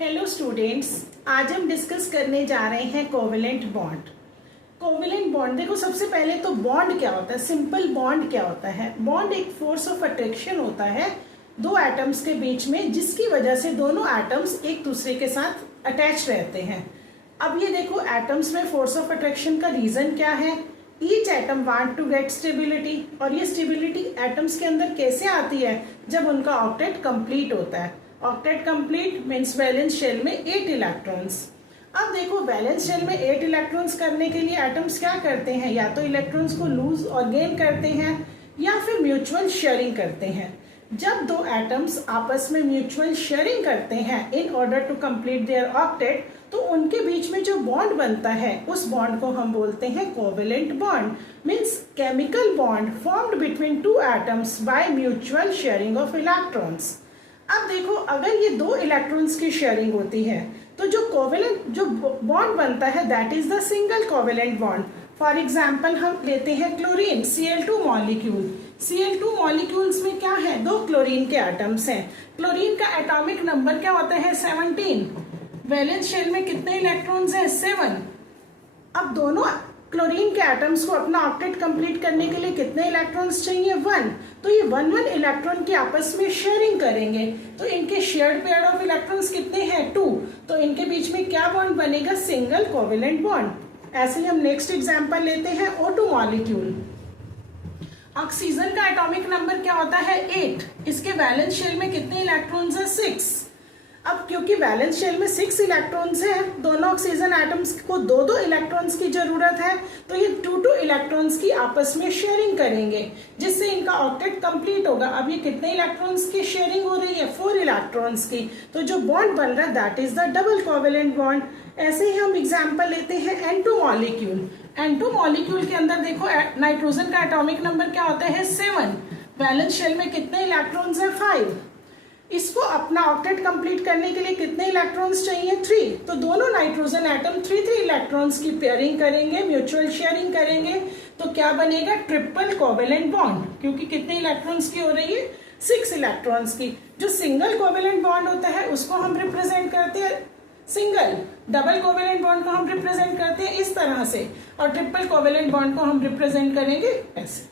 Hello students, आज हम discuss करने जा रहे हैं कोवेलेंट बॉन्ड। कोवेलेंट बॉन्ड देखो, सबसे पहले तो बॉन्ड क्या होता है, सिंपल बॉन्ड क्या होता है। बॉन्ड एक फोर्स ऑफ अट्रैक्शन होता है दो एटम्स के बीच में, जिसकी वजह से दोनों एटम्स एक दूसरे के साथ अटैच रहते हैं। अब ये देखो, एटम्स में फोर्स ऑफ अट्रैक्शन का रीजन क्या है। Each atom want to get stability, और ये स्टेबिलिटी एटम्स के अंदर कैसे आती है, जब उनका ऑक्टेट कंप्लीट होता है। Octet complete means valence shell में 8 इलेक्ट्रॉन्स। अब देखो, वैलेंस शेल में 8 इलेक्ट्रॉन्स करने के लिए एटम्स क्या करते हैं, या तो इलेक्ट्रॉन्स को लूज और गेन करते हैं या फिर म्यूचुअल शेयरिंग करते हैं। जब दो एटम्स आपस में म्यूचुअल शेयरिंग करते हैं in order to complete their octet, तो उनके बीच में जो बॉन्ड बनता है उस बॉन्ड को हम बोलते हैं covalent bond. Means chemical bond formed between two atoms by mutual sharing of electrons. अब देखो, अगर ये दो इलेक्ट्रॉन्स की शेयरिंग होती है तो जो बॉन्ड बनता है that is the single covalent bond. For example हम लेते हैं chlorine, Cl2 molecule. Cl2 molecules में क्या है, दो क्लोरीन के एटम्स हैं। क्लोरीन का एटॉमिक नंबर क्या होता है, 17। वैलेंस शेल में कितने इलेक्ट्रॉन्स हैं, 7। अब दोनों क्लोरीन के एटम्स को अपना ऑक्टेट कंप्लीट करने के लिए कितने इलेक्ट्रॉन्स चाहिए, 1। तो ये 1 इलेक्ट्रॉन की आपस में शेयरिंग करेंगे, तो इनके शेयर्ड पेयर ऑफ इलेक्ट्रॉन्स कितने हैं, 2। तो इनके बीच में क्या बॉन्ड बनेगा, सिंगल कोवेलेंट बॉन्ड। ऐसे ही हम नेक्स्ट एग्जांपल लेते हैं O2 मॉलिक्यूल। ऑक्सीजन का एटॉमिक नंबर क्या होता है, 8। इसके वैलेंस शेल में कितने इलेक्ट्रॉन्स हैं, 6। अब क्योंकि वैलेंस शेल में 6 इलेक्ट्रॉन्स हैं, दोनों ऑक्सीजन एटम्स को 2-2 इलेक्ट्रॉन्स की जरूरत है, तो ये 2-2 इलेक्ट्रॉन्स की आपस में शेयरिंग करेंगे, जिससे इनका ऑक्टेट कंप्लीट होगा। अब ये कितने इलेक्ट्रॉन्स की शेयरिंग हो रही है, 4 इलेक्ट्रॉन्स की। तो जो बॉन्ड बन रहा है that is the double covalent bond. ऐसे ही हम एग्जाम्पल लेते हैं N2 मॉलिक्यूल। N2 मॉलिक्यूल के अंदर देखो, नाइट्रोजन का एटॉमिक नंबर क्या होता है, 7। वैलेंस शेल में कितने इलेक्ट्रॉन्स हैं, 5। इसको अपना ऑक्टेट कंप्लीट करने के लिए कितने इलेक्ट्रॉन्स चाहिए, 3। तो दोनों नाइट्रोजन एटम 3-3 इलेक्ट्रॉन्स की पेयरिंग करेंगे, म्यूचुअल शेयरिंग करेंगे, तो क्या बनेगा, ट्रिपल कोवेलेंट बॉन्ड। क्योंकि कितने इलेक्ट्रॉन्स की हो रही है, 6 इलेक्ट्रॉन्स की। जो सिंगल कोवेलेंट बॉन्ड होता है उसको हम रिप्रेजेंट करते हैं सिंगल, डबल कोवेलेंट बॉन्ड को हम रिप्रेजेंट करते हैं इस तरह से, और ट्रिपल कोवेलेंट बॉन्ड को हम रिप्रेजेंट करेंगे ऐसे।